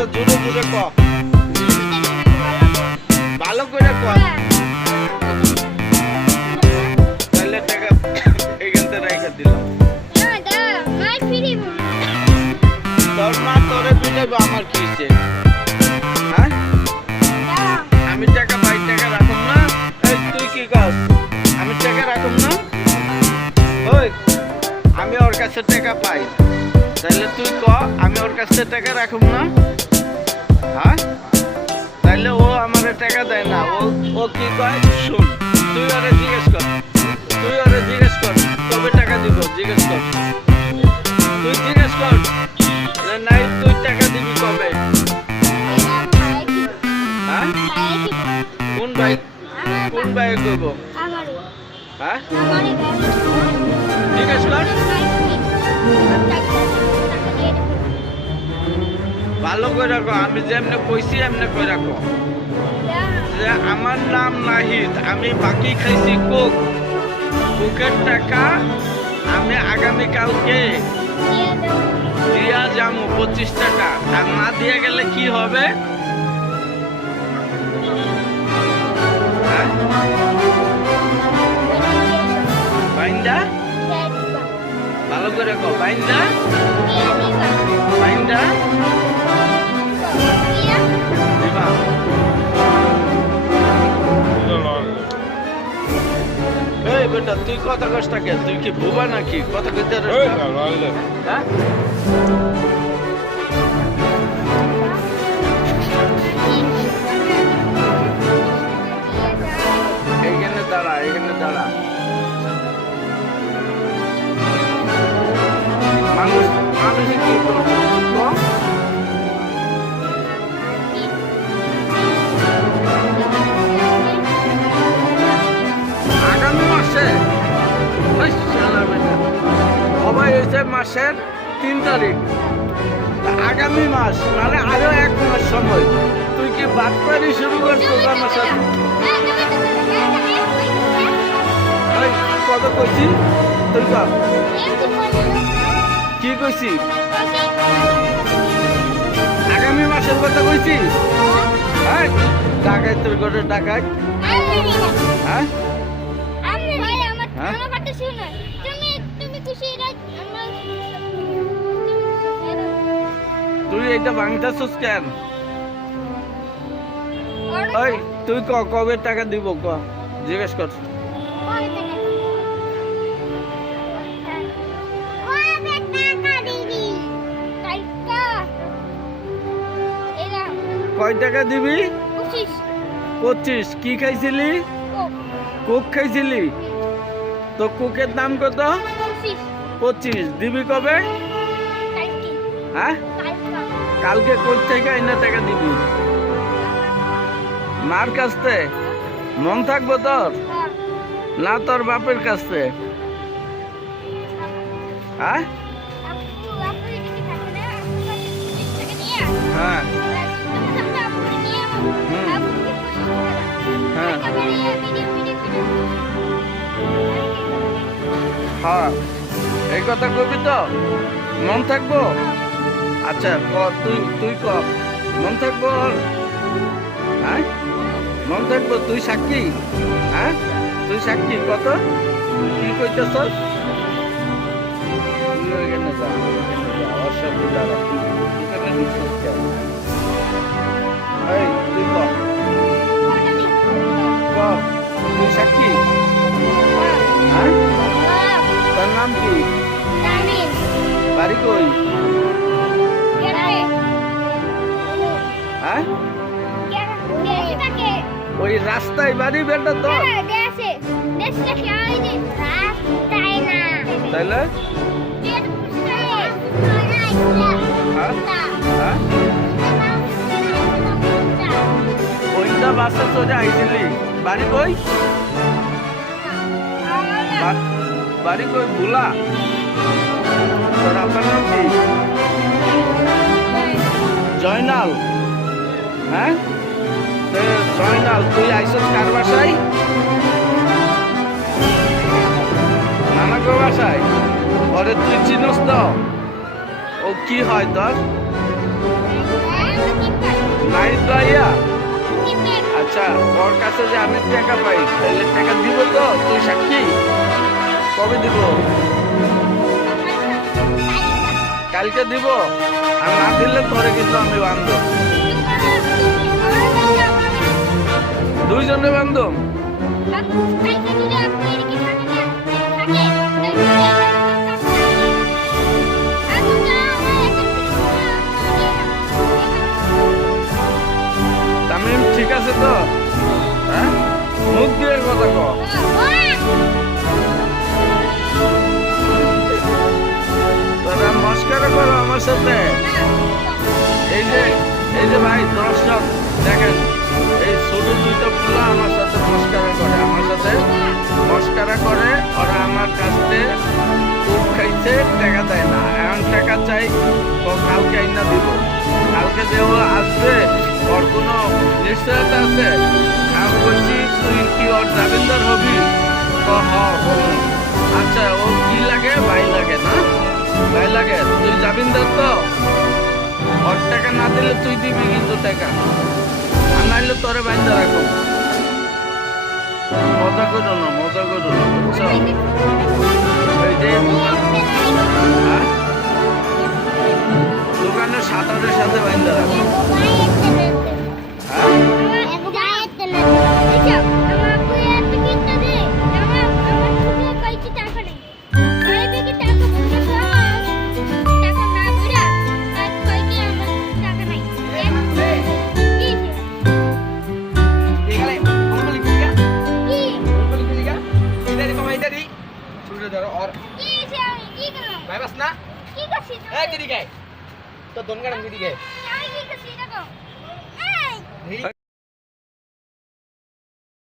একটু জোরে জোরে ক, ভালো করে ক। তাহলে টাকা এইখান থেকে রেখে দিলাম। তোর মা তোরে পিটাইবো, আমার কি হইছে? হ্যাঁ, আমি টাকা পাই, টাকা রাখুম না। এই তুই কি কস? আমি টাকা রাখুম না? ওই আমি ওর কাছে টাকা পাই, তাহলে তুই ক আমি ওর কাছে টাকা রাখুম না? হ্যাঁ, তাহলে ও আমার টাকা দেয় না। ও কি কয় শুন, তুই ওরে জিজ্ঞেস কর, তুই ওরে জিজ্ঞেস কর কবে টাকা দিব, জিজ্ঞেস কর, তুই জিজ্ঞেস কর যে নাই তুই টাকা দিবি কবে। হ্যাঁ, কোন ভাই, কোন ভাই করব? হ্যাঁ, জিজ্ঞেস কর, ভালো করে রাখো। আমি যেমনে কইছি এমনি করে রাখো যে আমার নাম নাহিদ, আমি বাকি খাইছি কোক, কোকের টাকা আমি আগামীকালকে দিয়া যাবো 25 টাকা। আর না দিয়ে গেলে কি হবে? বাইন্দা ভালো করে কো, বাইন্দা বাইন্দা দিবা। এই বেটা তুই কথা কষ্ট কে? তুই কি বুবা নাকি? কথা কইতে হ্যাঁ, এইখানে দাঁড়া, এইখানে দাঁড়া। মানুষ মানুষে কি করবো? আগামী মাসে সবাই হয়েছে মাসের 3 তারিখ, আগামী মাস মানে আরো 1 মাস সময়। তুই কি বাটপারি শুরু করছো আমার সাথে? কত কইছি তুই কর, কি কইছি? আগামী মাসের কথা কইছি। হ্যাঁ, টাকায় তোর ঘরে টাকায়। হ্যাঁ, তুই এইটা ভাঙতেছিস কেন? ওই তুই কবে টাকা দিব ক, জিজ্ঞেস কর। কয় টাকা দিবি? 25। কি খাইছিলি? কোক খাইছিলি? তো কোকের দাম কত? 25। দিবি কবে? হ্যাঁ, কালকে কই থেকে আইনা টাকা দিবি? মার কাছে মন থাকবো তোর না তোর বাপের কাছে? হ্যাঁ, হ্যাঁ, হ্যাঁ, হ্যাঁ, এই কথা কবি তো মন থাকবো? আচ্ছা তুই তুই ক মন থাকবো? হ্যাঁ, মন থাকবো? তুই সাক্ষী? হ্যাঁ, তুই সাক্ষী? কত কি কইতেছ? এখানে যা, আমার সাথে দাঁড়া। এই তুই ক, তুই সাক্ষী? হ্যাঁ, তার নাম কি? বাড়ি কই? হ্যাঁ, ওই রাস্তায় বাড়ি বেটা তো? তাইলে ওইটা বাসা সোজা আইছিলি? বাড়ি কই? বাড়ি কই? ভুলা? তোর আপনার নাম কি? জয়নাল? হ্যাঁ, জয়নাল তুই আইসস কার বাসায়? নানাকো বাসায়? ওরে তুই চিনস তো? ও কি হয় তোর? নাইট ভাইয়া আচ্ছা ওর কাছে যে আমি টাকা পাই তাহলে টাকা দিব তো তুই সাক্ষী কবে দিব কালকে দিব আর না দিলে তোরে কিন্তু আমি বান্ধব দুইজনে বান্ধব তামিম ঠিক আছে তো হ্যাঁ মুখ দিয়ে কথা কও তোরা মস্কারা করো আমার সাথে এই যে ভাই দর্শক দেখেন এই ছোট দুইটা ফুলা আমার সাথে মস্কারা করে ওরা আমার কাছে খুব খাইছে টাকা দেয় না এখন টাকা চাই তো কালকে আইনা দিব কালকে যে ও আসবে ওর কোনো নিশ্চয়তা আছে আমি বলছি তুই কি ওর জামিনদার হবি তো হবি আচ্ছা ও কি লাগে ভাই লাগে না ভাই লাগে তুই জামিনদার তো ওর টাকা না দিলে তুই দিবি কিন্তু টাকা আর নাইলে তোরে বাইন্দা রাখো মজা করো না বুঝছো এই যে দোকানের সাঁতারের সাথে বাইন্দা রাখো तो दोन गाड्या